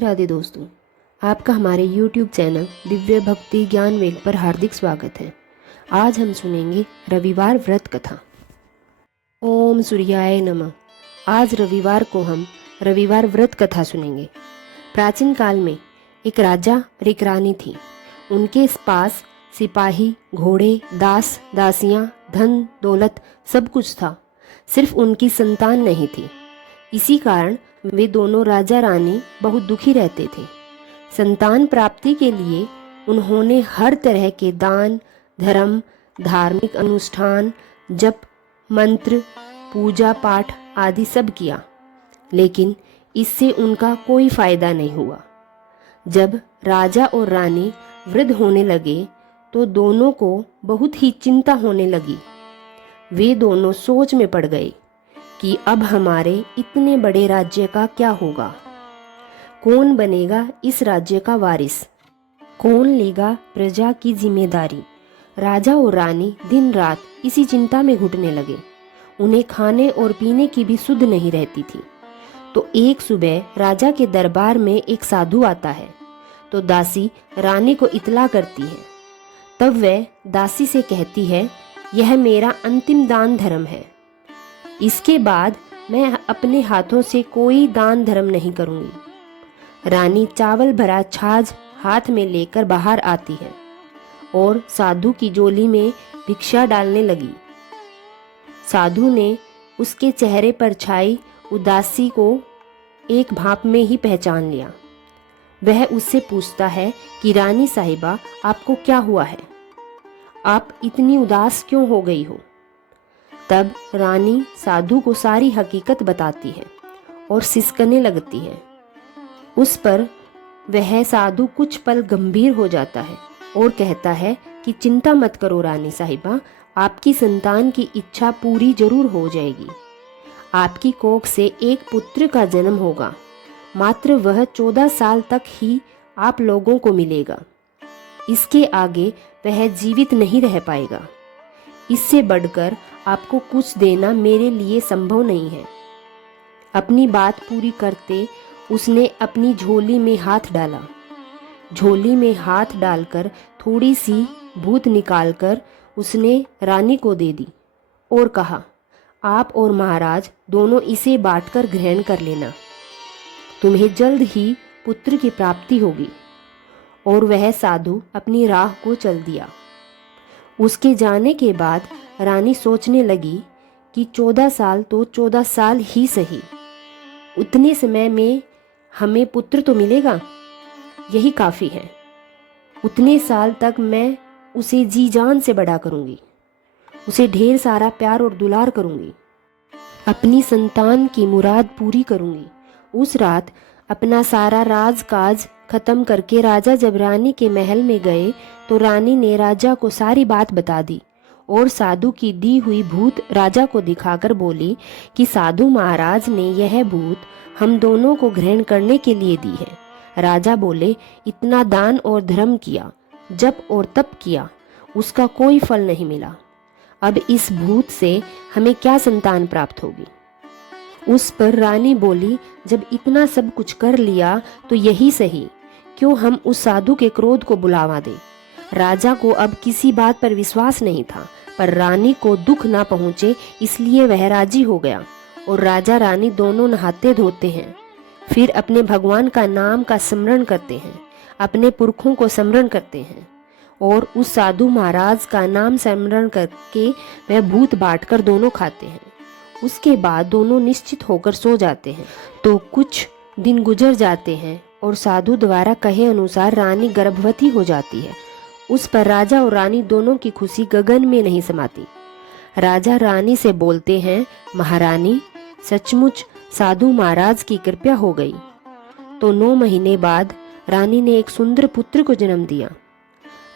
राधे दोस्तों, आपका हमारे YouTube चैनल दिव्य भक्ति ज्ञान वेग पर हार्दिक स्वागत है। आज हम सुनेंगे रविवार व्रत कथा। ओम सूर्याय नमः। आज रविवार को हम रविवार व्रत कथा सुनेंगे। प्राचीन काल में एक राजा और एक रानी थी। उनके पास सिपाही, घोड़े, दास दासियां, धन दौलत सब कुछ था, सिर्फ उनकी संतान नहीं थी। इसी कारण वे दोनों राजा रानी बहुत दुखी रहते थे। संतान प्राप्ति के लिए उन्होंने हर तरह के दान, धर्म, धार्मिक अनुष्ठान, जप, मंत्र, पूजा पाठ आदि सब किया, लेकिन इससे उनका कोई फायदा नहीं हुआ। जब राजा और रानी वृद्ध होने लगे तो दोनों को बहुत ही चिंता होने लगी। वे दोनों सोच में पड़ गए कि अब हमारे इतने बड़े राज्य का क्या होगा, कौन बनेगा इस राज्य का वारिस, कौन लेगा प्रजा की जिम्मेदारी। राजा और रानी दिन रात इसी चिंता में घुटने लगे। उन्हें खाने और पीने की भी सुध नहीं रहती थी। तो एक सुबह राजा के दरबार में एक साधु आता है, तो दासी रानी को इतला करती है। तब वह दासी से कहती है, यह मेरा अंतिम दान धर्म है, इसके बाद मैं अपने हाथों से कोई दान धर्म नहीं करूंगी। रानी चावल भरा छाछ हाथ में लेकर बाहर आती है और साधु की झोली में भिक्षा डालने लगी। साधु ने उसके चेहरे पर छाई उदासी को एक भाप में ही पहचान लिया। वह उससे पूछता है कि रानी साहिबा, आपको क्या हुआ है? आप इतनी उदास क्यों हो गई हो? तब रानी साधु को सारी हकीकत बताती है और सिसकने लगती है। उस पर वह साधु कुछ पल गंभीर हो जाता है और कहता है कि चिंता मत करो रानी साहिबा, आपकी संतान की इच्छा पूरी जरूर हो जाएगी। आपकी कोख से एक पुत्र का जन्म होगा, मात्र वह 14 साल तक ही आप लोगों को मिलेगा। इसके आगे वह जीवित नहीं रह पाएगा। इससे बढ़कर आपको कुछ देना मेरे लिए संभव नहीं है। अपनी बात पूरी करते उसने अपनी झोली में हाथ डाला। झोली में हाथ डालकर थोड़ी सी भूत निकालकर उसने रानी को दे दी और कहा, आप और महाराज दोनों इसे बांटकर ग्रहण कर लेना, तुम्हें जल्द ही पुत्र की प्राप्ति होगी। और वह साधु अपनी राह को चल दिया। उसके जाने के बाद रानी सोचने लगी कि 14 साल तो 14 साल ही सही, उतने समय में हमें पुत्र तो मिलेगा, यही काफ़ी है। उतने साल तक मैं उसे जी जान से बड़ा करूंगी, उसे ढेर सारा प्यार और दुलार करूंगी, अपनी संतान की मुराद पूरी करूंगी। उस रात अपना सारा राजकाज खत्म करके राजा जब रानी के महल में गए तो रानी ने राजा को सारी बात बता दी और साधु की दी हुई भूत राजा को दिखाकर बोली कि साधु महाराज ने यह भूत हम दोनों को ग्रहण करने के लिए दी है। राजा बोले, इतना दान और धर्म किया, जप और तप किया, उसका कोई फल नहीं मिला। अब इस भूत से हमें क्या संतान प्राप्त होगी? उस पर रानी बोली, जब इतना सब कुछ कर लिया तो यही सही, क्यों हम उस साधु के क्रोध को बुलावा दें। राजा को अब किसी बात पर विश्वास नहीं था, पर रानी को दुख ना पहुंचे इसलिए वह राजी हो गया। और राजा रानी दोनों नहाते धोते हैं, फिर अपने भगवान का नाम का स्मरण करते हैं, अपने पुरखों को स्मरण करते हैं और उस साधु महाराज का नाम स्मरण करके वह भूत बांटकर दोनों खाते हैं। उसके बाद दोनों निश्चित होकर सो जाते हैं। तो कुछ दिन गुजर जाते हैं और साधु द्वारा कहे अनुसार रानी गर्भवती हो जाती है। उस पर राजा और रानी दोनों की खुशी गगन में नहीं समाती। राजा रानी से बोलते हैं, महारानी, सचमुच साधु महाराज की कृपा हो गई। तो 9 महीने बाद रानी ने एक सुंदर पुत्र को जन्म दिया।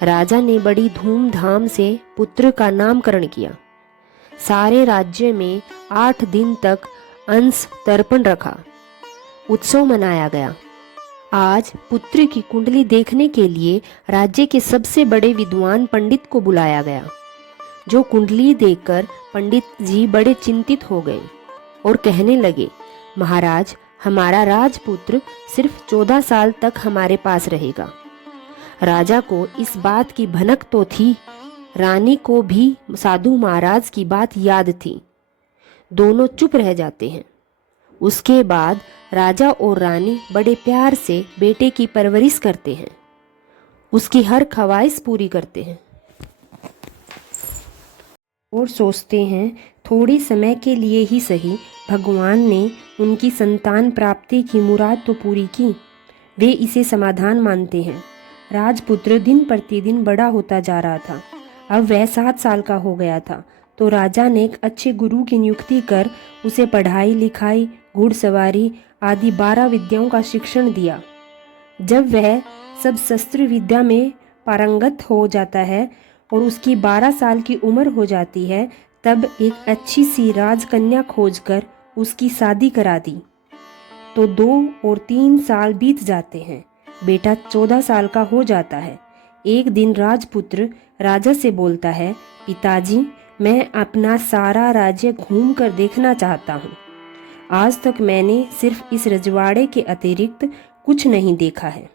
राजा ने बड़ी धूमधाम से पुत्र का नामकरण किया। सारे राज्य में 8 दिन तक अंश तर्पण रखा, उत्सव मनाया गया। आज पुत्र की कुंडली देखने के लिए राज्य के सबसे बड़े विद्वान पंडित को बुलाया गया। जो कुंडली देखकर पंडित जी बड़े चिंतित हो गए और कहने लगे, महाराज, हमारा राजपुत्र सिर्फ 14 साल तक हमारे पास रहेगा। राजा को इस बात की भनक तो थी, रानी को भी साधु महाराज की बात याद थी। दोनों चुप रह जाते हैं। उसके बाद राजा और रानी बड़े प्यार से बेटे की परवरिश करते हैं, उसकी हर ख्वाहिश पूरी करते हैं और सोचते हैं थोड़े समय के लिए ही सही भगवान ने उनकी संतान प्राप्ति की मुराद तो पूरी की। वे इसे समाधान मानते हैं। राजपुत्र दिन प्रतिदिन बड़ा होता जा रहा था। अब वह 7 साल का हो गया था तो राजा ने एक अच्छे गुरु की नियुक्ति कर उसे पढ़ाई लिखाई, घुड़सवारी आदि 12 विद्याओं का शिक्षण दिया। जब वह सब शस्त्र विद्या में पारंगत हो जाता है और उसकी 12 साल की उम्र हो जाती है, तब एक अच्छी सी राजकन्या खोजकर उसकी शादी करा दी। तो 2 और 3 साल बीत जाते हैं। बेटा 14 साल का हो जाता है। एक दिन राजपुत्र राजा से बोलता है, पिताजी, मैं अपना सारा राज्य घूम कर देखना चाहता हूँ। आज तक मैंने सिर्फ इस रजवाड़े के अतिरिक्त कुछ नहीं देखा है।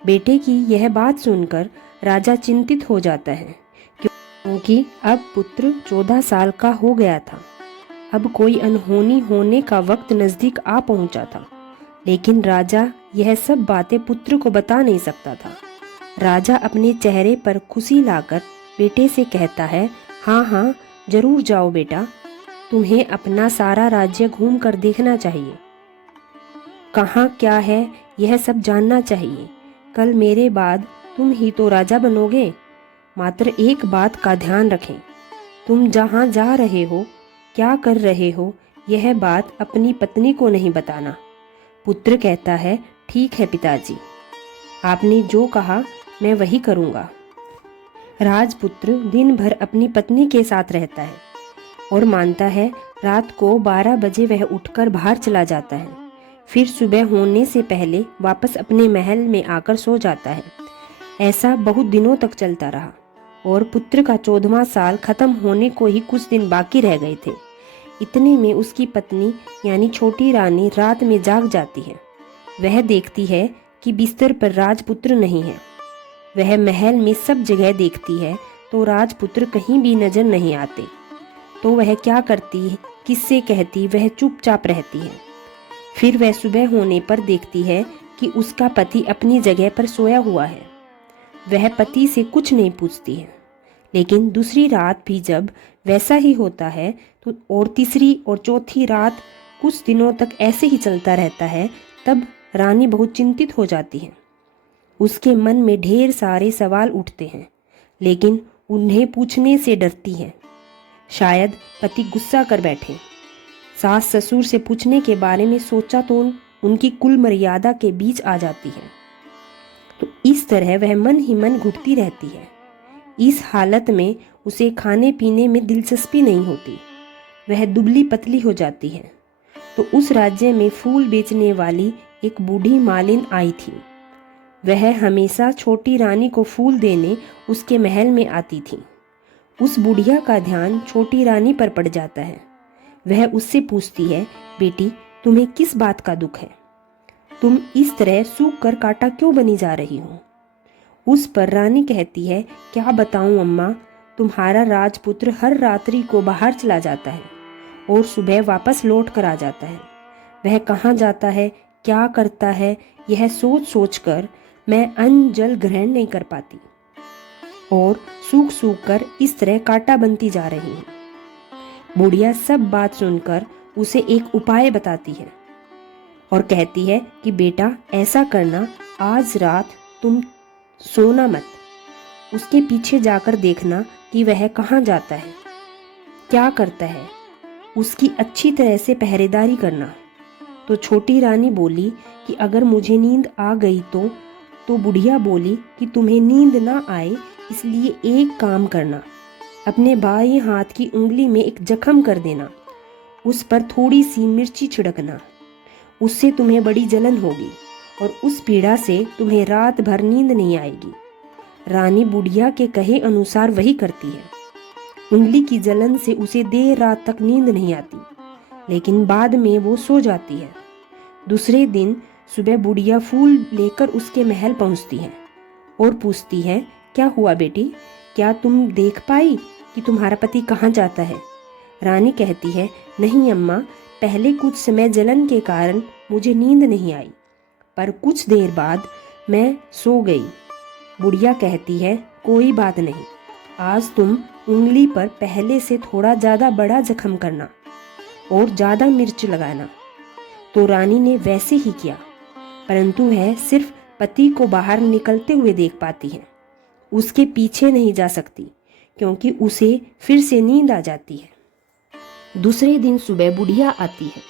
बेटे की यह बात सुनकर राजा चिंतित हो जाता है, क्योंकि अब पुत्र 14 साल का हो गया था। अब कोई अनहोनी होने का वक्त नज़दीक आ पहुंचा था। लेकिन राजा यह सब बातें पुत्र को बता नहीं सकता था। राजा अपने चेहरे पर खुशी लाकर बेटे से कहता है, हाँ हाँ जरूर जाओ बेटा, तुम्हें अपना सारा राज्य घूम कर देखना चाहिए। कहाँ क्या है यह सब जानना चाहिए। कल मेरे बाद तुम ही तो राजा बनोगे। मात्र एक बात का ध्यान रखें, तुम जहाँ जा रहे हो, क्या कर रहे हो, यह बात अपनी पत्नी को नहीं बताना। पुत्र कहता है, ठीक है पिताजी, आपने जो कहा मैं वही करूँगा। राजपुत्र दिन भर अपनी पत्नी के साथ रहता है और मानता है। रात को 12 बजे वह उठकर बाहर चला जाता है, फिर सुबह होने से पहले वापस अपने महल में आकर सो जाता है। ऐसा बहुत दिनों तक चलता रहा और पुत्र का 14वां साल खत्म होने को ही कुछ दिन बाकी रह गए थे। इतने में उसकी पत्नी यानी छोटी रानी रात में जाग जाती है। वह देखती है कि बिस्तर पर राजपुत्र नहीं है। वह महल में सब जगह देखती है तो राजपुत्र कहीं भी नजर नहीं आते। तो वह क्या करती, किससे कहती, वह चुपचाप रहती है। फिर वह सुबह होने पर देखती है कि उसका पति अपनी जगह पर सोया हुआ है। वह पति से कुछ नहीं पूछती है। लेकिन दूसरी रात भी जब वैसा ही होता है तो और तीसरी और चौथी रात कुछ दिनों तक ऐसे ही चलता रहता है। तब रानी बहुत चिंतित हो जाती है। उसके मन में ढेर सारे सवाल उठते हैं, लेकिन उन्हें पूछने से डरती है। शायद पति गुस्सा कर बैठे। सास ससुर से पूछने के बारे में सोचा तो उनकी कुल मर्यादा के बीच आ जाती है। तो इस तरह वह मन ही मन घुटती रहती है। इस हालत में उसे खाने पीने में दिलचस्पी नहीं होती। वह दुबली पतली हो जाती है। तो उस राज्य में फूल बेचने वाली एक बूढ़ी मालिन आई थी। वह हमेशा छोटी रानी को फूल देने उसके महल में आती थी। उस बुढ़िया का ध्यान छोटी रानी पर पड़ जाता है। वह उससे पूछती है, बेटी, तुम्हें किस बात का दुख है? तुम इस तरह सूख कर कांटा क्यों बनी जा रही हो? उस पर रानी कहती है, क्या बताऊं अम्मा, तुम्हारा राजपुत्र हर रात्रि को बाहर चला जाता है और सुबह वापस लौट कर आ जाता है। वह कहाँ जाता है, क्या करता है, यह सोच सोच कर मैं अन्न जल ग्रहण नहीं कर पाती और सूख सूख कर इस तरह कांटा बनती जा रही हूँ। बुढ़िया सब बात सुनकर उसे एक उपाय बताती है और कहती है कि बेटा ऐसा करना, आज रात तुम सोना मत, उसके पीछे जाकर देखना कि वह कहाँ जाता है, क्या करता है, उसकी अच्छी तरह से पहरेदारी करना। तो छोटी रानी बोली कि अगर मुझे नींद आ गई तो बुढ़िया बोली कि तुम्हें नींद ना आए इसलिए एक काम करना, अपने बाएं हाथ की उंगली में एक जख्म कर देना, उस पर थोड़ी सी मिर्ची छिड़कना, उससे तुम्हें बड़ी जलन होगी और उस पीड़ा से तुम्हें रात भर नींद नहीं आएगी। रानी बुढ़िया के कहे अनुसार वही करती है। उंगली की जलन से उसे देर रात तक नींद नहीं आती, लेकिन बाद में वो सो जाती है। दूसरे दिन सुबह बुढ़िया फूल लेकर उसके महल पहुंचती है और पूछती है, क्या हुआ बेटी, क्या तुम देख पाई कि तुम्हारा पति कहाँ जाता है? रानी कहती है, नहीं अम्मा, पहले कुछ समय जलन के कारण मुझे नींद नहीं आई, पर कुछ देर बाद मैं सो गई। बुढ़िया कहती है, कोई बात नहीं, आज तुम उंगली पर पहले से थोड़ा ज़्यादा बड़ा जख्म करना और ज़्यादा मिर्च लगाना। तो रानी ने वैसे ही किया, परंतु वह सिर्फ पति को बाहर निकलते हुए देख पाती है। उसके पीछे नहीं जा सकती क्योंकि उसे फिर से नींद आ जाती है। दूसरे दिन सुबह बुढ़िया आती है।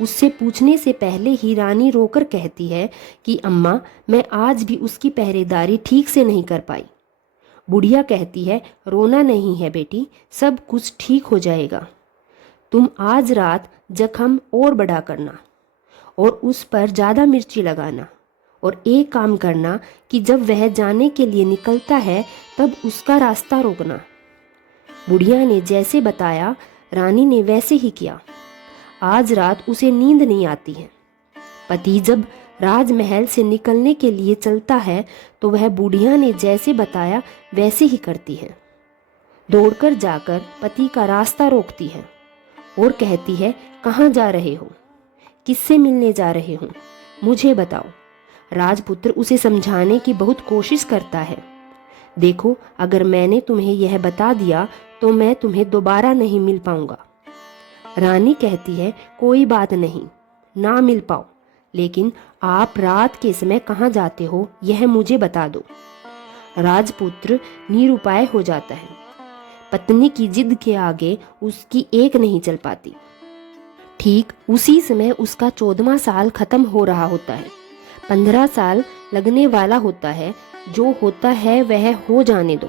उससे पूछने से पहले ही रानी रोकर कहती है कि अम्मा, मैं आज भी उसकी पहरेदारी ठीक से नहीं कर पाई। बुढ़िया कहती है, रोना नहीं है बेटी, सब कुछ ठीक हो जाएगा। तुम आज रात जख्म और बड़ा करना और उस पर ज़्यादा मिर्ची लगाना, और एक काम करना कि जब वह जाने के लिए निकलता है तब उसका रास्ता रोकना। बुढ़िया ने जैसे बताया रानी ने वैसे ही किया। आज रात उसे नींद नहीं आती है। पति जब राजमहल से निकलने के लिए चलता है तो वह बुढ़िया ने जैसे बताया वैसे ही करती है। दौड़कर जाकर पति का रास्ता रोकती है और कहती है, कहाँ जा रहे हो, किससे मिलने जा रहे हो, मुझे बताओ। राजपुत्र उसे समझाने की बहुत कोशिश करता है। देखो, अगर मैंने तुम्हें यह बता दिया तो मैं तुम्हें दोबारा नहीं मिल पाऊंगा। रानी कहती है, कोई बात नहीं, ना मिल पाओ, लेकिन आप रात के समय कहाँ जाते हो यह मुझे बता दो। राजपुत्र निरुपाय हो जाता है। पत्नी की जिद के आगे उसकी एक नहीं चल पाती। ठीक उसी समय उसका 14वां साल खत्म हो रहा होता है। 15 साल लगने वाला होता है। जो होता है वह हो जाने दो,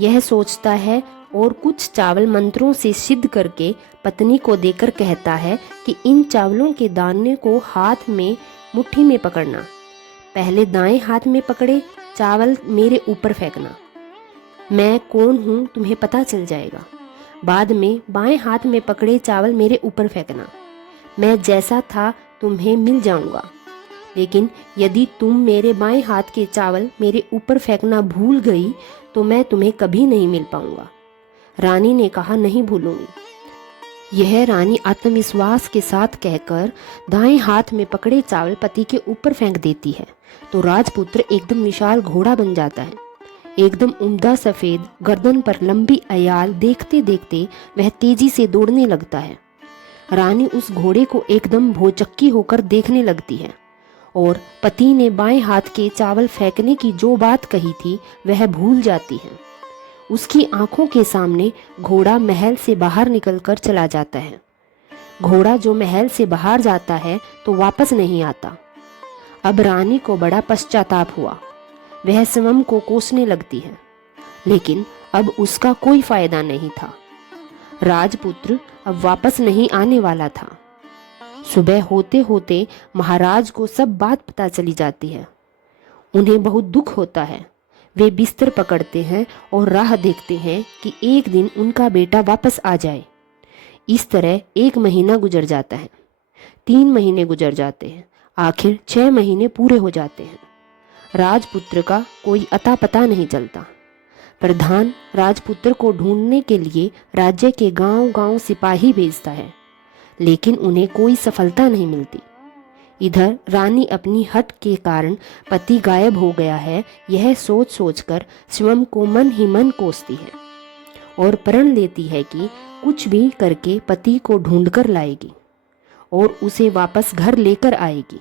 यह सोचता है और कुछ चावल मंत्रों से सिद्ध करके पत्नी को देकर कहता है कि इन चावलों के दाने को हाथ में मुट्ठी में पकड़ना। पहले दाएं हाथ में पकड़े चावल मेरे ऊपर फेंकना। मैं कौन हूँ तुम्हें पता चल जाएगा। बाद में बाएं हाथ में पकड़े चावल मेरे ऊपर फेंकना। मैं जैसा था तुम्हें मिल जाऊंगा, लेकिन यदि तुम मेरे बाएं हाथ के चावल मेरे ऊपर फेंकना भूल गई तो मैं तुम्हें कभी नहीं मिल पाऊंगा। रानी ने कहा, नहीं भूलूंगी। यह रानी आत्मविश्वास के साथ कहकर दाएं हाथ में पकड़े चावल पति के ऊपर फेंक देती है तो राजपुत्र एकदम विशाल घोड़ा बन जाता है। एकदम उम्दा सफेद गर्दन पर लंबी अयाल देखते देखते वह तेजी से दौड़ने लगता है। रानी उस घोड़े को एकदम भौचक्की होकर देखने लगती है और पति ने बाएं हाथ के चावल फेंकने की जो बात कही थी वह भूल जाती है। उसकी आंखों के सामने घोड़ा महल से बाहर निकलकर चला जाता है। घोड़ा जो महल से बाहर जाता है तो वापस नहीं आता। अब रानी को बड़ा पश्चाताप हुआ। वह स्वयं को कोसने लगती है, लेकिन अब उसका कोई फायदा नहीं था। राजपुत्र अब वापस नहीं आने वाला था। सुबह होते होते महाराज को सब बात पता चली जाती है। उन्हें बहुत दुख होता है। वे बिस्तर पकड़ते हैं और राह देखते हैं कि एक दिन उनका बेटा वापस आ जाए। इस तरह 1 महीना गुजर जाता है, 3 महीने गुजर जाते हैं, आखिर 6 महीने पूरे हो जाते हैं। राजपुत्र का कोई अता पता नहीं चलता। प्रधान राजपुत्र को ढूंढने के लिए राज्य के गांव-गांव सिपाही भेजता है, लेकिन उन्हें कोई सफलता नहीं मिलती। इधर रानी अपनी हट के कारण पति गायब हो गया है यह सोच सोचकर स्वयं को मन ही मन कोसती है और प्रण लेती है कि कुछ भी करके पति को ढूंढकर लाएगी और उसे वापस घर लेकर आएगी।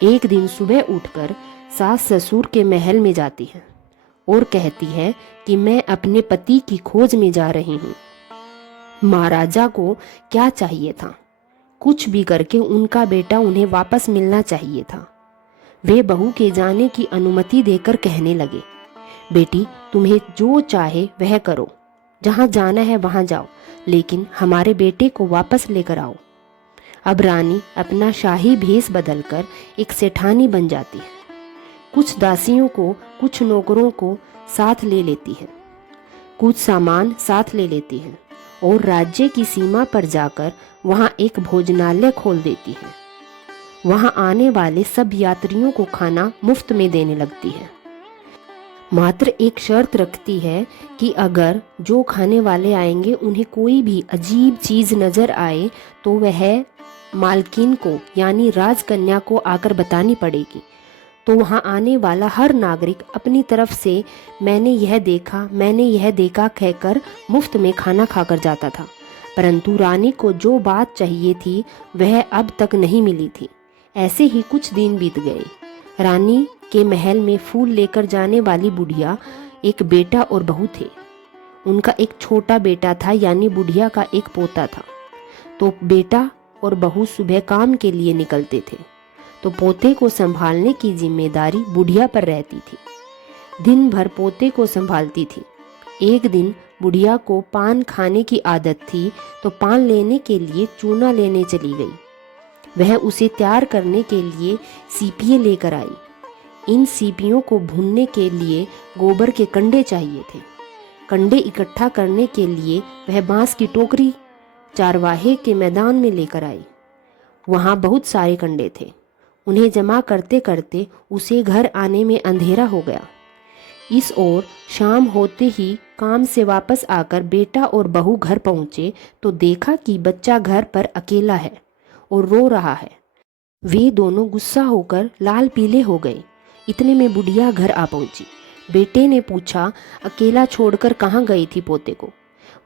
एक दिन सुबह उठकर सास ससुर के महल में जाती है और कहती है कि मैं अपने पति की खोज में जा रही हूँ। महाराजा को क्या चाहिए था? कुछ भी करके उनका बेटा उन्हें वापस मिलना चाहिए था। वे बहू के जाने की अनुमति देकर कहने लगे, बेटी तुम्हें जो चाहे वह करो, जहाँ जाना है वहाँ जाओ, लेकिन हमारे बेटे को वापस लेकर आओ। अब रानी अपना शाही भेष बदलकर एक सेठानी बन जाती है। कुछ दासियों को, कुछ नौकरों को साथ ले लेती है, कुछ सामान साथ ले लेती है और राज्य की सीमा पर जाकर वहाँ एक भोजनालय खोल देती है। वहाँ आने वाले सब यात्रियों को खाना मुफ्त में देने लगती है। मात्र एक शर्त रखती है कि अगर जो खाने वाले आएंगे उन्हें कोई भी अजीब चीज़ नज़र आए तो वह मालकिन को यानी राजकन्या को आकर बतानी पड़ेगी। तो वहाँ आने वाला हर नागरिक अपनी तरफ से मैंने यह देखा कहकर मुफ्त में खाना खाकर जाता था। परंतु रानी को जो बात चाहिए थी वह अब तक नहीं मिली थी। ऐसे ही कुछ दिन बीत गए। रानी के महल में फूल लेकर जाने वाली बुढ़िया एक बेटा और बहू थे। उनका एक छोटा बेटा था यानी बुढ़िया का एक पोता था। तो बेटा और बहू सुबह काम के लिए निकलते थे तो पोते को संभालने की जिम्मेदारी बुढ़िया पर रहती थी। दिन भर पोते को संभालती थी। एक दिन बुढ़िया को पान खाने की आदत थी तो पान लेने के लिए चूना लेने चली गई। वह उसे तैयार करने के लिए सीपियाँ लेकर आई। इन सीपियों को भूनने के लिए गोबर के कंडे चाहिए थे। कंडे इकट्ठा करने के लिए वह बांस की टोकरी चारवाहे के मैदान में लेकर आई। वहाँ बहुत सारे कंडे थे। उन्हें जमा करते करते उसे घर आने में अंधेरा हो गया। इस ओर शाम होते ही काम से वापस आकर बेटा और बहू घर पहुँचे तो देखा कि बच्चा घर पर अकेला है और रो रहा है। वे दोनों गुस्सा होकर लाल पीले हो गए। इतने में बुढ़िया घर आ पहुंची। बेटे ने पूछा, अकेला छोड़कर कहाँ गई थी पोते को?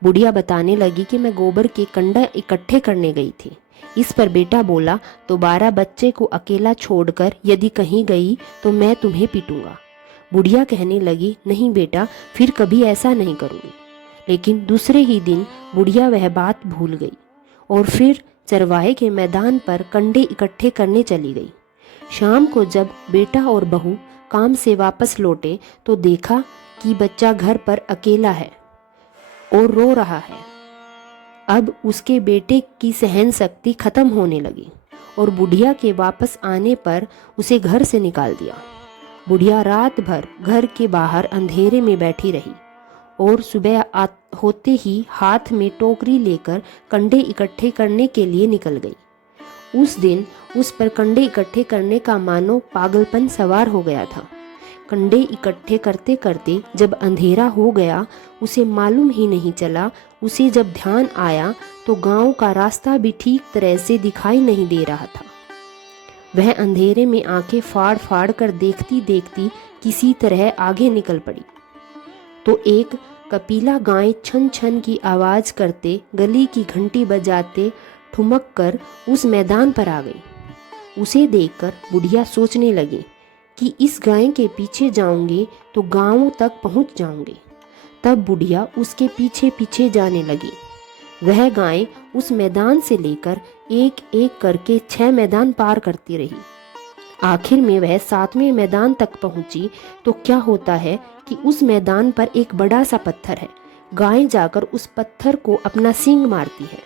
बुढ़िया बताने लगी कि मैं गोबर के कंडा इकट्ठे करने गई थी। इस पर बेटा बोला, दोबारा बच्चे को अकेला छोड़कर यदि कहीं गई तो मैं तुम्हें पीटूंगा। बुढ़िया कहने लगी, नहीं बेटा, फिर कभी ऐसा नहीं करूँगी। लेकिन दूसरे ही दिन बुढ़िया वह बात भूल गई और फिर चरवाहे के मैदान पर कंडे इकट्ठे करने चली गई। शाम को जब बेटा और बहू काम से वापस लौटे तो देखा कि बच्चा घर पर अकेला है और रो रहा है। अब उसके बेटे की सहन शक्ति खत्म होने लगी और बुढ़िया के वापस आने पर उसे घर से निकाल दिया। बुढ़िया रात भर घर के बाहर अंधेरे में बैठी रही और सुबह होते ही हाथ में टोकरी लेकर कंडे इकट्ठे करने के लिए निकल गई। उस दिन उस पर कंडे इकट्ठे करने का मानो पागलपन सवार हो गया था। कंडे इकट्ठे करते करते जब अंधेरा हो गया उसे मालूम ही नहीं चला। उसे जब ध्यान आया तो गांव का रास्ता भी ठीक तरह से दिखाई नहीं दे रहा था। वह अंधेरे में आंखें फाड़ फाड़ कर देखती देखती किसी तरह आगे निकल पड़ी तो एक कपिला गाय छन छन की आवाज़ करते गली की घंटी बजाते ठुमक कर उस मैदान पर आ गई। उसे देखकर बुढ़िया सोचने लगी कि इस गाय के पीछे जाऊंगी तो गांव तक पहुंच जाऊंगी। तब बुढ़िया उसके पीछे पीछे जाने लगी। वह गाय उस मैदान से लेकर एक एक करके 6 मैदान पार करती रही। आखिर में वह 7वें मैदान तक पहुंची तो क्या होता है कि उस मैदान पर एक बड़ा सा पत्थर है। गाय जाकर उस पत्थर को अपना सींग मारती है।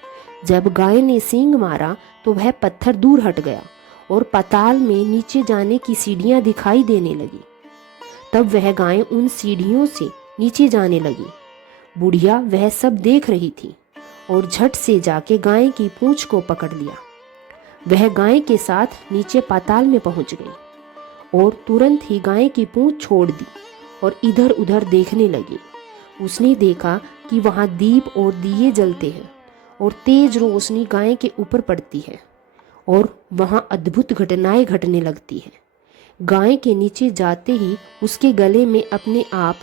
जब गाय ने सींग मारा तो वह पत्थर दूर हट गया और पाताल में नीचे जाने की सीढ़ियां दिखाई देने लगी। तब वह गाय उन सीढ़ियों से नीचे जाने लगी। बुढ़िया वह सब देख रही थी और झट से जाके गाय की पूंछ को पकड़ लिया। वह गाय के साथ नीचे पाताल में पहुंच गई और तुरंत ही गाय की पूंछ छोड़ दी और इधर उधर देखने लगी। उसने देखा कि वहाँ दीप और दिए जलते हैं और तेज रोशनी गाय के ऊपर पड़ती है और वहाँ अद्भुत घटनाएं घटने लगती हैं। गाय के नीचे जाते ही उसके गले में अपने आप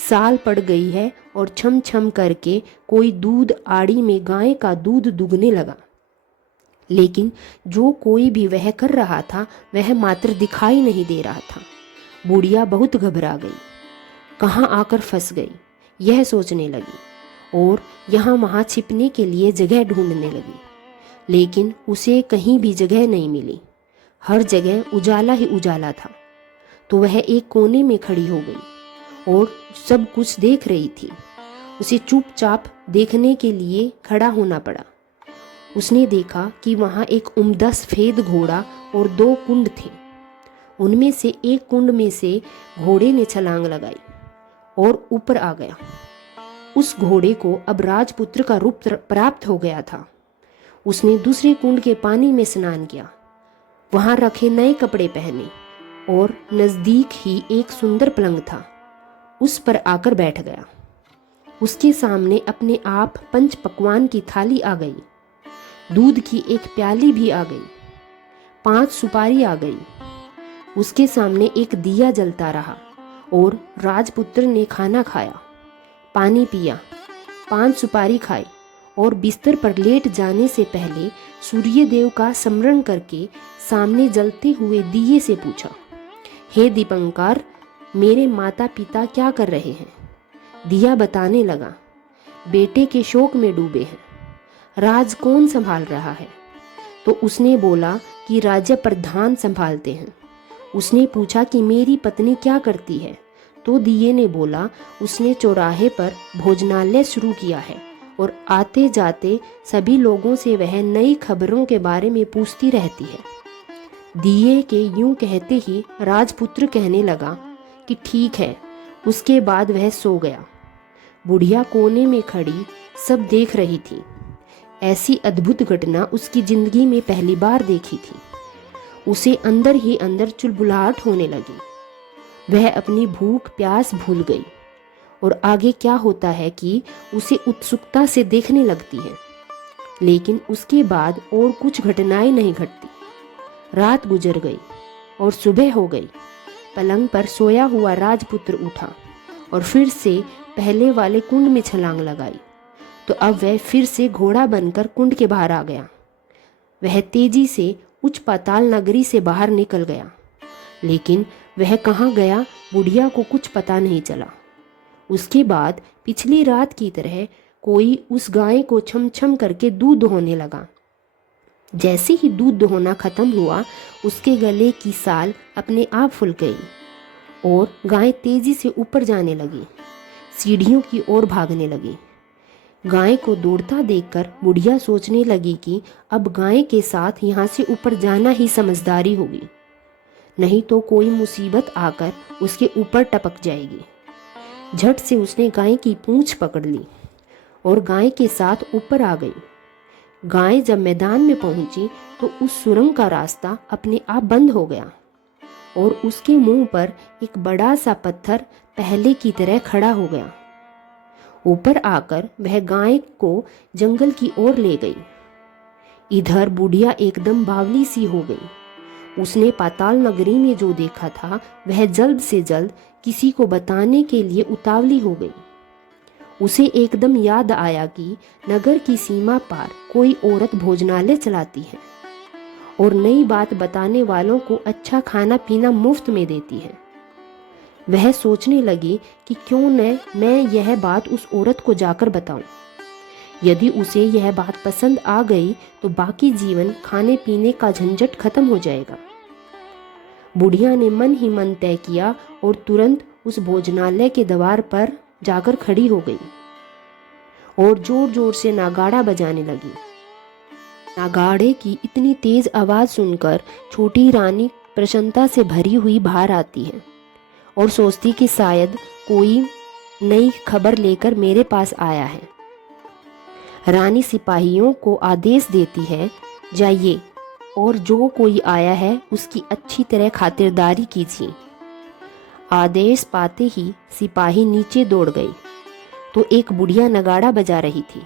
साल पड़ गई है और छम छम करके कोई दूध आड़ी में गाय का दूध दुगने लगा। लेकिन जो कोई भी वह कर रहा था वह मात्र दिखाई नहीं दे रहा था। बुढ़िया बहुत घबरा गई, कहाँ आकर फंस गई यह सोचने लगी और यहाँ वहाँ छिपने के लिए जगह ढूंढने लगी। लेकिन उसे कहीं भी जगह नहीं मिली। हर जगह उजाला ही उजाला था। तो वह एक कोने में खड़ी हो गई और सब कुछ देख रही थी। उसे चुपचाप देखने के लिए खड़ा होना पड़ा। उसने देखा कि वहाँ एक उम्दा सफेद घोड़ा और 2 कुंड थे। उनमें से एक कुंड में से घोड़े ने छलांग लगाई और ऊपर आ गया। उस घोड़े को अब राजपुत्र का रूप प्राप्त हो गया था। उसने दूसरे कुंड के पानी में स्नान किया। वहाँ रखे नए कपड़े पहने और नज़दीक ही एक सुंदर पलंग था, उस पर आकर बैठ गया। उसके सामने अपने आप पंच पकवान की थाली आ गई, दूध की एक प्याली भी आ गई, 5 सुपारी आ गई। उसके सामने एक दिया जलता रहा और राजपुत्र ने खाना खाया, पानी पिया, 5 सुपारी खाई और बिस्तर पर लेट जाने से पहले सूर्यदेव का स्मरण करके सामने जलते हुए दिए से पूछा, हे दीपंकर, मेरे माता पिता क्या कर रहे हैं? दिया बताने लगा, बेटे के शोक में डूबे हैं। राज कौन संभाल रहा है? तो उसने बोला कि राज्य प्रधान संभालते हैं। उसने पूछा कि मेरी पत्नी क्या करती है? तो दिए ने बोला, उसने चौराहे पर भोजनालय शुरू किया है और आते जाते सभी लोगों से वह नई खबरों के बारे में पूछती रहती है। दिए के यूं कहते ही राजपुत्र कहने लगा कि ठीक है। उसके बाद वह सो गया। बुढ़िया कोने में खड़ी सब देख रही थी। ऐसी अद्भुत घटना उसकी जिंदगी में पहली बार देखी थी। उसे अंदर ही अंदर चुलबुलाहट होने लगी। वह अपनी भूख प्यास भूल गई और आगे क्या होता है कि उसे उत्सुकता से देखने लगती है। लेकिन उसके बाद और कुछ घटनाएं नहीं घटती। रात गुजर गई और सुबह हो गई। पलंग पर सोया हुआ राजपुत्र उठा और फिर से पहले वाले कुंड में छलांग लगाई। तो अब वह फिर से घोड़ा बनकर कुंड के बाहर आ गया। वह तेजी से उच्च पाताल नगरी से बाहर निकल गया, लेकिन वह कहाँ गया बुढ़िया को कुछ पता नहीं चला। उसके बाद पिछली रात की तरह कोई उस गाय को छम छम करके दूध दोहने लगा। जैसे ही दूध दोहना खत्म हुआ, उसके गले की साल अपने आप फूल गई और गाय तेजी से ऊपर जाने लगी, सीढ़ियों की ओर भागने लगी। गाय को दौड़ता देखकर बुढ़िया सोचने लगी कि अब गाय के साथ यहाँ से ऊपर जाना ही समझदारी होगी, नहीं तो कोई मुसीबत आकर उसके ऊपर टपक जाएगी। झट से उसने गाय की पूंछ पकड़ ली और गाय के साथ ऊपर आ गई। गाय जब मैदान में पहुंची तो उस सुरंग का रास्ता अपने आप बंद हो गया और उसके मुंह पर एक बड़ा सा पत्थर पहले की तरह खड़ा हो गया। ऊपर आकर वह गाय को जंगल की ओर ले गई। इधर बुढ़िया एकदम बावली सी हो गई। उसने पाताल नगरी में जो देखा था वह जल्द से जल्द किसी को बताने के लिए उतावली हो गई। उसे एकदम याद आया कि नगर की सीमा पार कोई औरत भोजनालय चलाती है और नई बात बताने वालों को अच्छा खाना पीना मुफ्त में देती है। वह सोचने लगी कि क्यों न मैं यह बात उस औरत को जाकर बताऊं। यदि उसे यह बात पसंद आ गई तो बाकी जीवन खाने पीने का झंझट खत्म हो जाएगा। बुढ़िया ने मन ही मन तय किया और तुरंत उस भोजनालय के द्वार पर जाकर खड़ी हो गई और जोर जोर से नागाड़ा बजाने लगी। नागाड़े की इतनी तेज आवाज सुनकर छोटी रानी प्रसन्नता से भरी हुई बाहर आती है और सोचती कि शायद कोई नई खबर लेकर मेरे पास आया है। रानी सिपाहियों को आदेश देती है, जाइए और जो कोई आया है उसकी अच्छी तरह खातिरदारी कीजिए। आदेश पाते ही सिपाही नीचे दौड़ गए तो एक बुढ़िया नगाड़ा बजा रही थी।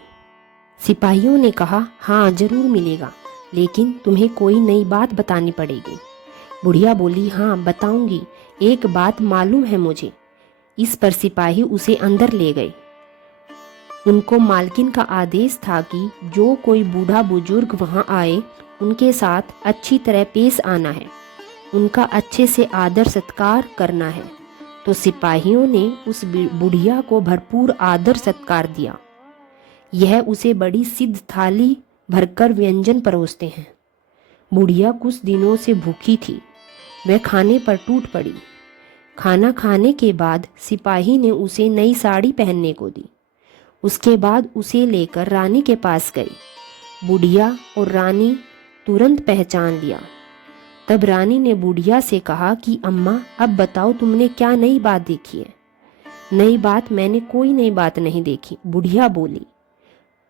सिपाहियों ने कहा, हाँ जरूर मिलेगा, लेकिन तुम्हें कोई नई बात बतानी पड़ेगी। बुढ़िया बोली, हाँ बताऊंगी, एक बात मालूम है मुझे। इस पर सिपाही उसे अंदर ले गए। उनको मालकिन का आदेश था कि जो कोई बूढ़ा बुजुर्ग वहां आए उनके साथ अच्छी तरह पेश आना है, उनका अच्छे से आदर सत्कार करना है। तो सिपाहियों ने उस बुढ़िया को भरपूर आदर सत्कार दिया। यह उसे बड़ी सिद्ध थाली भरकर व्यंजन परोसते हैं। बुढ़िया कुछ दिनों से भूखी थी, वह खाने पर टूट पड़ी। खाना खाने के बाद सिपाही ने उसे नई साड़ी पहनने को दी। उसके बाद उसे लेकर रानी के पास गई। बुढ़िया और रानी तुरंत पहचान लिया। तब रानी ने बुढ़िया से कहा कि अम्मा, अब बताओ तुमने क्या नई बात देखी है? नई बात? मैंने कोई नई बात नहीं देखी, बुढ़िया बोली।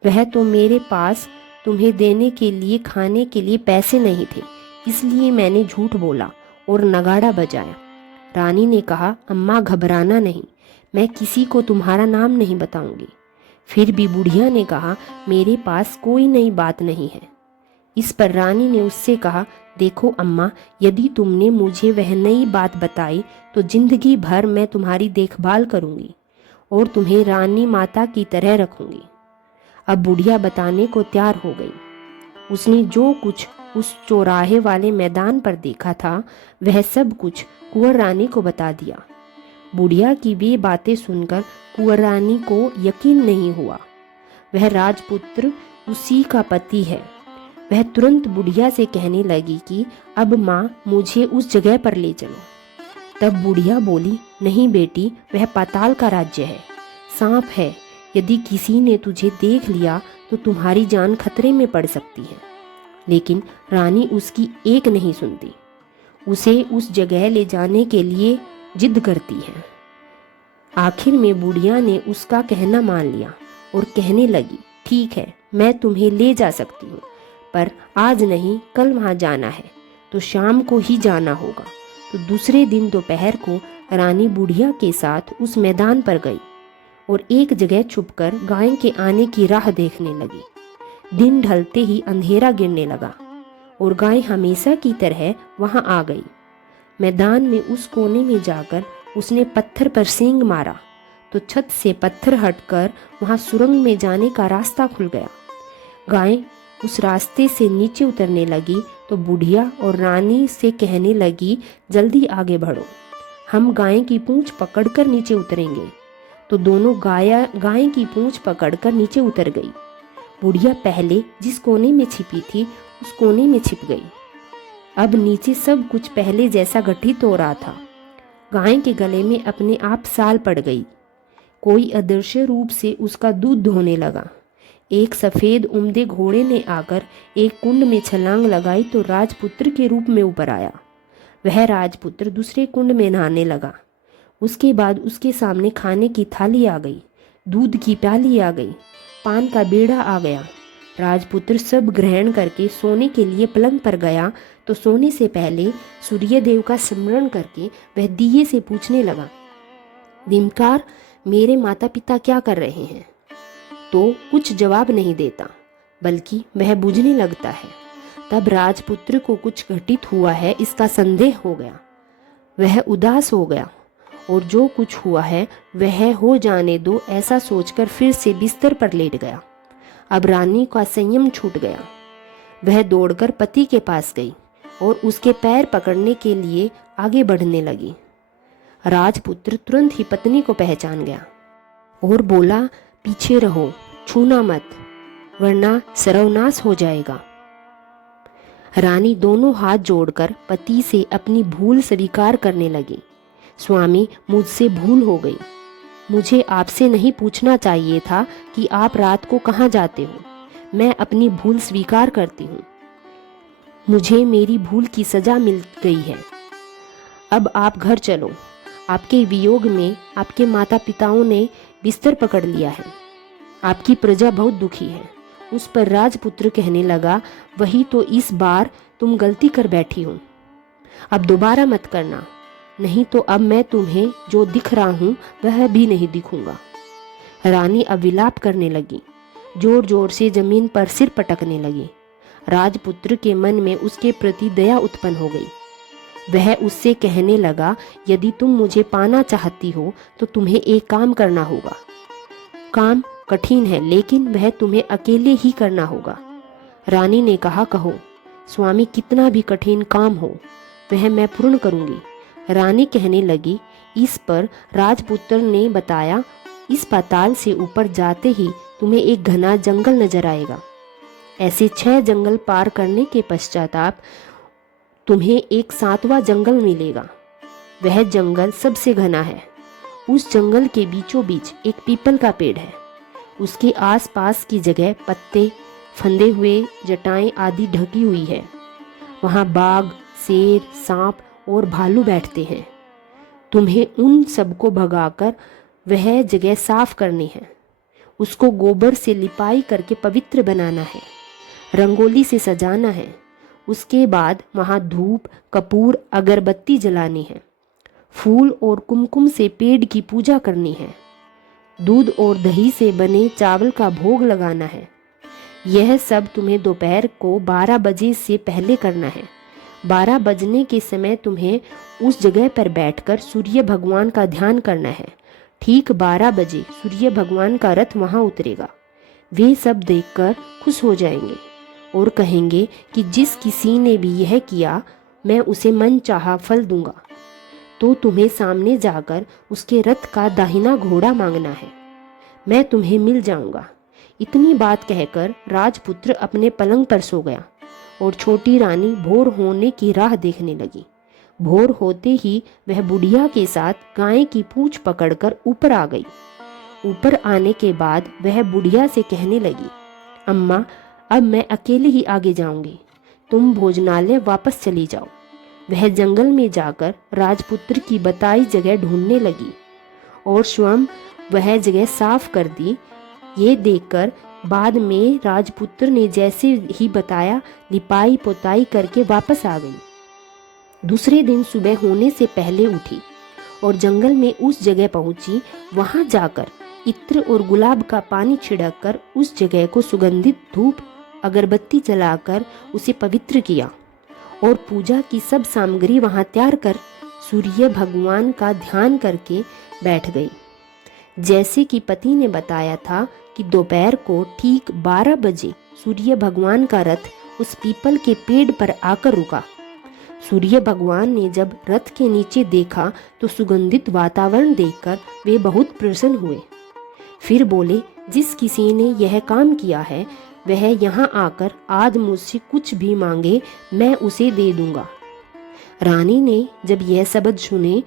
वह तो मेरे पास तुम्हें देने के लिए खाने के लिए पैसे नहीं थे, इसलिए मैंने झूठ बोला और नगाड़ा बजाया। रानी ने कहा, अम्मा घबराना नहीं, मैं किसी को तुम्हारा नाम नहीं बताऊंगी। फिर भी बुढ़िया ने कहा, मेरे पास कोई नई बात नहीं है। इस पर रानी ने उससे कहा, देखो अम्मा, यदि तुमने मुझे वह नई बात बताई तो जिंदगी भर मैं तुम्हारी देखभाल करूंगी और तुम्हें रानी माता की तरह रखूंगी। अब बुढ़िया बताने को तैयार हो गई। उसने जो कुछ उस चौराहे वाले मैदान पर देखा था वह सब कुछ कुंवर रानी को बता दिया। बुढ़िया की वे बातें सुनकर कुंवर रानी को यकीन नहीं हुआ। वह राजपुत्र उसी का पति है। वह तुरंत बुढ़िया से कहने लगी कि अब माँ, मुझे उस जगह पर ले चलो। तब बुढ़िया बोली, नहीं बेटी, वह पाताल का राज्य है, सांप है, यदि किसी ने तुझे देख लिया तो तुम्हारी जान खतरे में पड़ सकती है। लेकिन रानी उसकी एक नहीं सुनती, उसे उस जगह ले जाने के लिए जिद करती है। आखिर में बुढ़िया ने उसका कहना मान लिया और कहने लगी, ठीक है, मैं तुम्हें ले जा सकती हूँ, पर आज नहीं, कल वहाँ जाना है तो शाम को ही जाना होगा। तो दूसरे दिन दोपहर को रानी बुढ़िया के साथ उस मैदान पर गई और एक जगह छुपकर गाय के आने की राह देखने लगी। दिन ढलते ही अंधेरा गिरने लगा और गाय हमेशा की तरह वहां आ गई। मैदान में उस कोने में जाकर उसने पत्थर पर सींग मारा तो छत से पत्थर हटकर वहां सुरंग में जाने का रास्ता खुल गया। गाय उस रास्ते से नीचे उतरने लगी तो बुढ़िया और रानी से कहने लगी, जल्दी आगे बढ़ो, हम गाय की पूंछ पकड़कर नीचे उतरेंगे। तो दोनों गाय की पूंछ पकड़कर नीचे उतर गई। बुढ़िया पहले जिस कोने में छिपी थी उस कोने में छिप गई। अब नीचे सब कुछ पहले जैसा घटित हो रहा था। गाय के गले में अपने आप साल पड़ गई। कोई अदृश्य रूप से उसका दूध धोने लगा। एक सफेद उम्दे घोड़े ने आकर एक कुंड में छलांग लगाई तो राजपुत्र के रूप में ऊपर आया। वह राजपुत्र दूसरे कुंड में नहाने लगा। उसके बाद उसके सामने खाने की थाली आ गई, दूध की प्याली आ गई, पान का बेड़ा आ गया। राजपुत्र सब ग्रहण करके सोने के लिए पलंग पर गया तो सोने से पहले सूर्यदेव का स्मरण करके वह दिए से पूछने लगा, दिनकार, मेरे माता पिता क्या कर रहे हैं? तो कुछ जवाब नहीं देता, बल्कि वह बुझने लगता है। तब राजपुत्र को कुछ घटित हुआ है इसका संदेह हो गया। वह उदास हो गया और जो कुछ हुआ है वह हो जाने दो ऐसा सोचकर फिर से बिस्तर पर लेट गया। अब रानी का संयम छूट गया। वह दौड़कर पति के पास गई और उसके पैर पकड़ने के लिए आगे बढ़ने लगी। राजपुत्र तुरंत ही पत्नी को पहचान गया और बोला, पीछे रहो, छूना मत, वरना सर्वनाश हो जाएगा। रानी दोनों हाथ जोड़कर पति से अपनी भूल स्वीकार करने लगी। स्वामी, मुझसे भूल हो गई। मुझे आपसे नहीं पूछना चाहिए था कि आप रात को कहाँ जाते हो। मैं अपनी भूल स्वीकार करती हूँ। मुझे मेरी भूल की सजा मिल गई है। अब आप घर चलो। आपके वियोग में आपके माता पिताओं ने बिस्तर पकड़ लिया है। आपकी प्रजा बहुत दुखी है। उस पर राजपुत्र कहने लगा, वही तो इस बार तुम गलती कर बैठी हो। अब दोबारा मत करना, नहीं तो अब मैं तुम्हें जो दिख रहा हूँ वह भी नहीं दिखूंगा। रानी अब विलाप करने लगी, जोर जोर से जमीन पर सिर पटकने लगी। राजपुत्र के मन में उसके प्रति दया उत्पन्न हो गई। वह उससे कहने लगा, यदि तुम मुझे पाना चाहती हो तो तुम्हें एक काम करना होगा। काम कठिन है, लेकिन वह तुम्हें अकेले ही करना होगा। रानी ने कहा, कहो स्वामी, कितना भी कठिन काम हो वह मैं पूर्ण करूंगी। रानी कहने लगी। इस पर राजपुत्र ने बताया, इस पाताल से ऊपर जाते ही तुम्हें एक घना जंगल नजर आएगा। ऐसे 6 जंगल पार करने के पश्चाताप तुम्हें एक 7वां जंगल मिलेगा। वह जंगल सबसे घना है। उस जंगल के बीचों बीच एक पीपल का पेड़ है। उसके आसपास की जगह पत्ते, फंदे हुए जटाएं आदि ढकी हुई है। वहाँ बाघ, शेर, सांप और भालू बैठते हैं। तुम्हें उन सबको भगाकर वह जगह साफ करनी है। उसको गोबर से लिपाई करके पवित्र बनाना है, रंगोली से सजाना है उसके बाद वहाँ धूप, कपूर, अगरबत्ती जलानी है। फूल और कुमकुम से पेड़ की पूजा करनी है। दूध और दही से बने चावल का भोग लगाना है। यह सब तुम्हें दोपहर को 12 बजे से पहले करना है। 12 बजने के समय तुम्हें उस जगह पर बैठकर सूर्य भगवान का ध्यान करना है। ठीक 12 बजे सूर्य भगवान का रथ वहाँ उतरेगा। वे सब देखकर खुश हो जाएंगे और कहेंगे कि जिस किसी ने भी यह किया, मैं उसे मन चाहा फल दूंगा। तो तुम्हें सामने जाकर उसके रथ का दाहिना घोड़ा मांगना है। मैं तुम्हें मिल जाऊंगा। इतनी बात कहकर राजपुत्र अपने पलंग पर सो गया और छोटी रानी भोर होने की राह देखने लगी। भोर होते ही वह बुढ़िया के साथ गाय की पूंछ पकड़कर ऊपर आ गई। ऊपर आने के बाद वह बुढ़िया से कहने लगी, अम्मा, अब मैं अकेले ही आगे जाऊंगी, तुम भोजनालय वापस चली जाओ। वह जंगल में जाकर राजपुत्र की बताई जगह ढूंढने लगी और स्वयं वह जगह साफ कर दी। ये देखकर बाद में राजपुत्र ने जैसे ही बताया लिपाई पोताई करके वापस आ गई। दूसरे दिन सुबह होने से पहले उठी और जंगल में उस जगह पहुंची। वहां जाकर इत्र और गुलाब का पानी छिड़क कर उस जगह को सुगंधित धूप अगरबत्ती जलाकर उसे पवित्र किया और पूजा की सब सामग्री वहां तैयार कर सूर्य भगवान का ध्यान करके बैठ गई। जैसे कि पति ने बताया था कि दोपहर को ठीक 12 बजे सूर्य भगवान का रथ उस पीपल के पेड़ पर आकर रुका। सूर्य भगवान ने जब रथ के नीचे देखा तो सुगंधित वातावरण देखकर वे बहुत प्रसन्न हुए। फिर बोले, जिस किसी ने यह काम किया है वह यहाँ आकर आज मुझसे कुछ भी मांगे, मैं उसे दे दूंगा। रानी ने जब यह शब्द सुने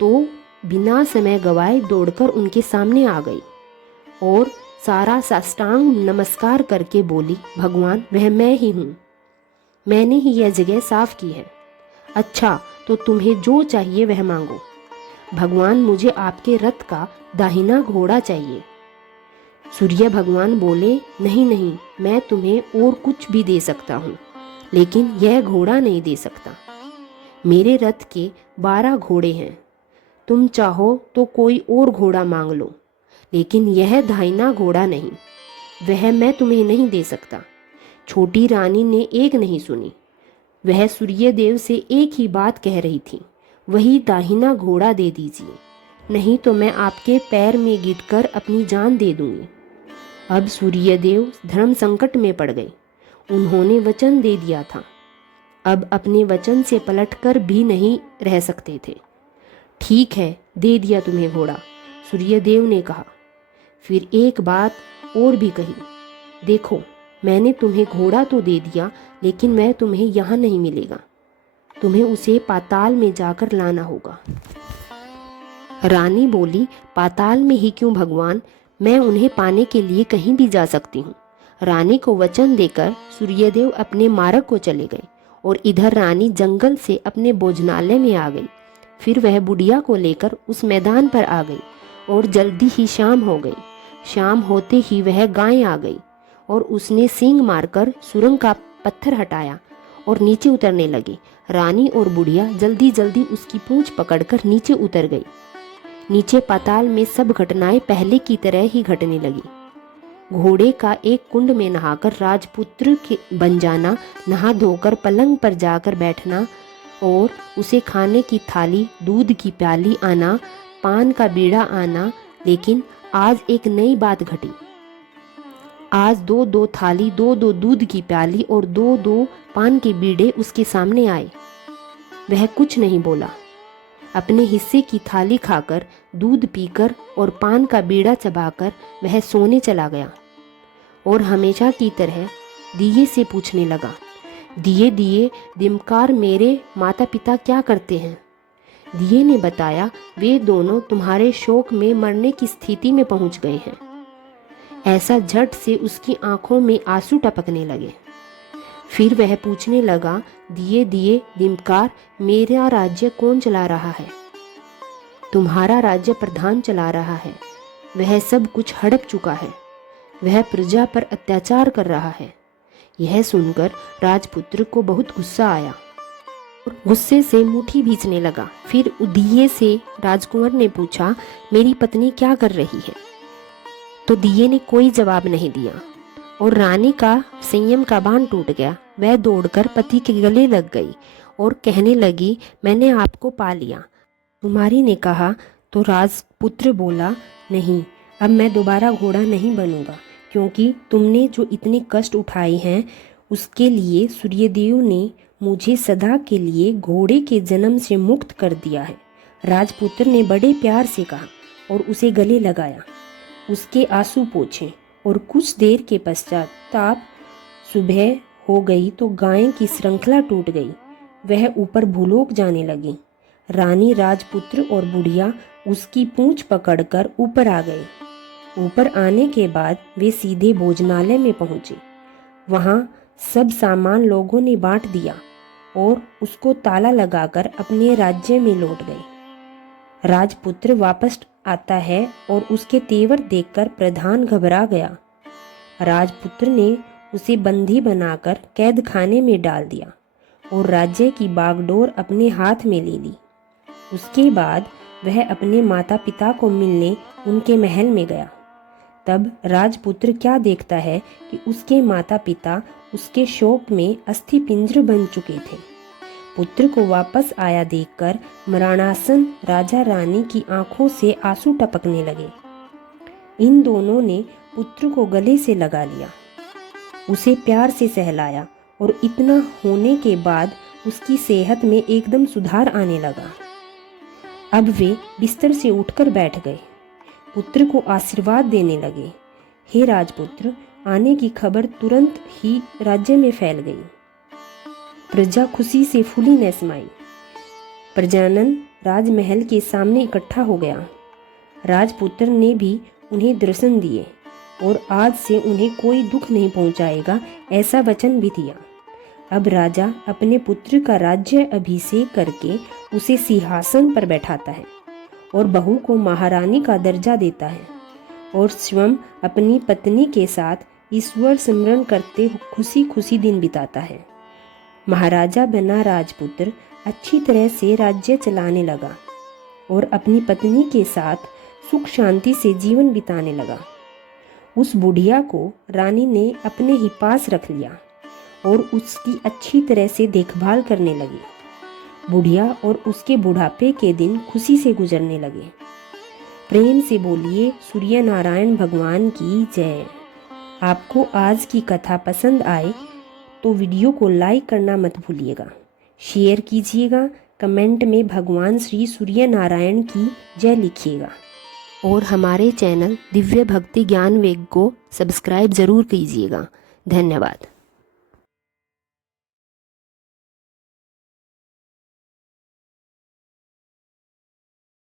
तो बिना समय गवाए दौड़कर उनके सामने आ गई और सारा साष्टांग नमस्कार करके बोली, भगवान, वह मैं ही हूँ। मैंने ही यह जगह साफ की है। अच्छा, तो तुम्हें जो चाहिए वह मांगो। भगवान, मुझे आपके रथ का दाहिना घोड़ा चाहिए। सूर्य भगवान बोले, नहीं नहीं, मैं तुम्हें और कुछ भी दे सकता हूँ, लेकिन यह घोड़ा नहीं दे सकता। मेरे रथ के 12 घोड़े हैं। तुम चाहो तो कोई और घोड़ा मांग लो, लेकिन यह दाहिना घोड़ा नहीं, वह मैं तुम्हें नहीं दे सकता। छोटी रानी ने एक नहीं सुनी। वह सूर्यदेव से एक ही बात कह रही थी, वही दाहिना घोड़ा दे दीजिए, नहीं तो मैं आपके पैर में गिरकर अपनी जान दे दूंगी। अब सूर्यदेव धर्म संकट में पड़ गए। उन्होंने वचन दे दिया था, अब अपने वचन से पलटकर भी नहीं रह सकते थे। ठीक है, दे दिया तुम्हें घोड़ा, सूर्यदेव ने कहा। फिर एक बात और भी कही, देखो, मैंने तुम्हें घोड़ा तो दे दिया, लेकिन वह तुम्हें यहाँ नहीं मिलेगा। तुम्हें उसे पाताल में जाकर लाना होगा। रानी बोली, पाताल में ही क्यों भगवान, मैं उन्हें पाने के लिए कहीं भी जा सकती हूँ। रानी को वचन देकर सूर्यदेव अपने मार्ग को चले गए और इधर रानी जंगल से अपने भोजनालय में आ गई। फिर वह बुढ़िया को लेकर उस मैदान पर आ गई और जल्दी ही शाम हो गई। शाम होते ही वह गाय आ गई और उसने सींग मारकर सुरंग का पत्थर हटाया और नीचे उतरने लगी। रानी और बुढ़िया जल्दी जल्दी उसकी पूंछ पकड़कर नीचे उतर गई। नीचे पाताल में सब घटनाएं पहले की तरह ही घटने लगी। घोड़े का एक कुंड में नहाकर राजपुत्र के बन जाना, नहा धोकर पलंग पर जाकर बैठना और उसे खाने की थाली, दूध की प्याली आना, पान का बीड़ा आना। लेकिन आज एक नई बात घटी। आज 2-2 थाली, 2-2 दूध की प्याली और 2-2 पान के बीड़े उसके सामने आए। वह कुछ नहीं बोला। अपने हिस्से की थाली खाकर, दूध पीकर और पान का बीड़ा चबाकर वह सोने चला गया और हमेशा की तरह दिए से पूछने लगा, दिए दिए दिमकार, मेरे माता पिता क्या करते हैं? दिए ने बताया, वे दोनों तुम्हारे शोक में मरने की स्थिति में पहुंच गए हैं। ऐसा झट से उसकी आंखों में आंसू टपकने लगे। फिर वह पूछने लगा, दिए दिए दिमकार, मेरा राज्य कौन चला रहा है? तुम्हारा राज्य प्रधान चला रहा है। वह सब कुछ हड़प चुका है। वह प्रजा पर अत्याचार कर रहा है। यह सुनकर राजपुत्र को बहुत गुस्सा आया और गुस्से से मुट्ठी भींचने लगा। फिर दिये से राजकुंवर ने पूछा, मेरी पत्नी क्या कर रही है? तो दिये ने कोई जवाब नहीं दिया और रानी का संयम का बांध टूट गया। वह दौड़कर पति के गले लग गई और कहने लगी, मैंने आपको पा लिया। कुमारी ने कहा तो राजपुत्र बोला, नहीं, अब मैं दोबारा घोड़ा नहीं बनूंगा, क्योंकि तुमने जो इतने कष्ट उठाए हैं उसके लिए सूर्यदेव ने मुझे सदा के लिए घोड़े के जन्म से मुक्त कर दिया है। राजपुत्र ने बड़े प्यार से कहा और उसे गले लगाया, उसके आंसू पोंछे और कुछ देर के पश्चात सुबह हो गई तो गायों की श्रृंखला टूट गई। वह ऊपर भूलोक जाने लगी। रानी, राजपुत्र और बुढ़िया उसकी पूंछ पकड़कर ऊपर आ गए। ऊपर आने के बाद वे सीधे भोजनालय में पहुंचे। वहां सब सामान लोगों ने बांट दिया और उसको ताला लगाकर अपने राज्य में लौट गए। राजपुत्र वापस आता है और उसके तेवर देखकर प्रधान घबरा गया। राजपुत्र ने उसे बंदी बनाकर कैद खाने में डाल दिया और राज्य की बागडोर अपने हाथ में ले ली। उसके बाद वह अपने माता पिता को मिलने उनके महल में गया। तब राजपुत्र क्या देखता है कि उसके माता पिता उसके शोक में अस्थि पिंजर बन चुके थे। पुत्र को वापस आया देखकर मरणासन राजा रानी की आंखों से आंसू टपकने लगे। इन दोनों ने पुत्र को गले से लगा लिया, उसे प्यार से सहलाया और इतना होने के बाद उसकी सेहत में एकदम सुधार आने लगा। अब वे बिस्तर से उठकर बैठ गए, पुत्र को आशीर्वाद देने लगे। हे राजपुत्र, आने की खबर तुरंत ही राज्य में फैल गई। प्रजा खुशी से फूली न समाई। प्रजानन राजमहल के सामने इकट्ठा हो गया। राजपुत्र ने भी उन्हें दर्शन दिए और आज से उन्हें कोई दुख नहीं पहुंचाएगा, ऐसा वचन भी दिया। अब राजा अपने पुत्र का राज्य अभिषेक करके उसे सिंहासन पर बैठाता है और बहू को महारानी का दर्जा देता है और स्वयं अपनी पत्नी के साथ ईश्वर सिमरन करते खुशी खुशी दिन बिताता है। महाराजा बना राजपुत्र अच्छी तरह से राज्य चलाने लगा और अपनी पत्नी के साथ सुख शांति से जीवन बिताने लगा। उस बुढ़िया को रानी ने अपने ही पास रख लिया और उसकी अच्छी तरह से देखभाल करने लगी। बुढ़िया और उसके बुढ़ापे के दिन खुशी से गुजरने लगे। प्रेम से बोलिए सूर्य नारायण भगवान की जय। आपको आज की कथा पसंद आए तो वीडियो को लाइक करना मत भूलिएगा, शेयर कीजिएगा, कमेंट में भगवान श्री सूर्य नारायण की जय लिखिएगा और हमारे चैनल दिव्य भक्ति ज्ञान वेग को सब्सक्राइब ज़रूर कीजिएगा। धन्यवाद।